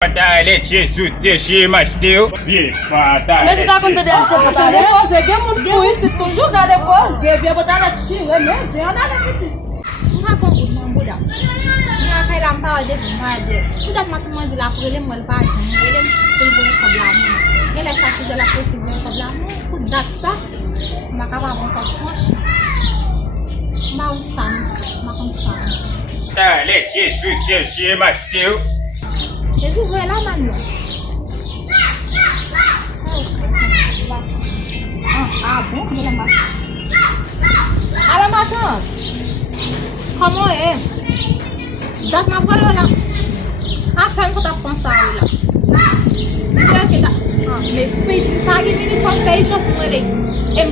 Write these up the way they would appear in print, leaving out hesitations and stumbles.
Batalha sous mas teu. Mas você tá com tudo isso? Você quer muito isso? Tu joga depois, você botar na tira, mesmo? Eu nada aqui. Não com o não muda. Não quer dar para de verdade. Muda mais uma de lá por ele malvado. Ele pulveriza problema. Ele é só de lá possível problema. Cuidado só. Mas acaba com a força. Mas um sangue, mas um sangue. Batalha sous mas teu. Jesus vai lá, mano. Bom, ele é mais. Alamat, como é? Das na parada. Apa yang kau pensar lah? Ya kita, me fez pagi mini com fez job mulai.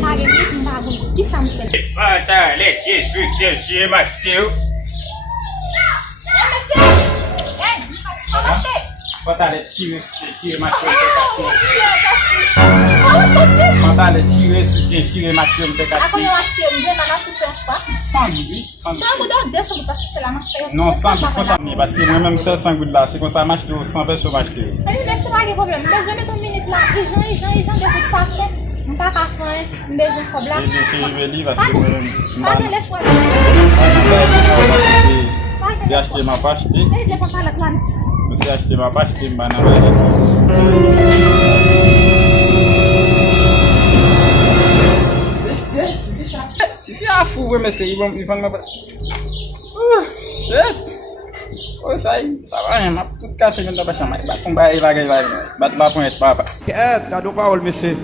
Pagi mini bagun que sampai. Batalha sous mas teu. Batalha mas teu. Batalha mas teu. Aku yang asyik dia nak tu apa? Sangue. Sangue dah dessa tu pasti selama saya. Non, sangue, c'est ça. Parce que moi-même, c'est 100 gouttes là. C'est comme ça, je te 100 personnes acheter. Aí vai ser mais problema. Mas eu me tô minute lá. E já depois passa. Não tá café, mesmo problema. Pas de les choix. Si acheter ma pas acheter. Mais j'ai pas parlé de plan. Si acheter ma pas acheter, bah non. Si fi a fou, mais c'est ils vont me shit. Oh, ça va, m'a tout cassé dans ta chambre. Bah, combat, il va, bat la pointe, papa. Tá do baú, monsieur.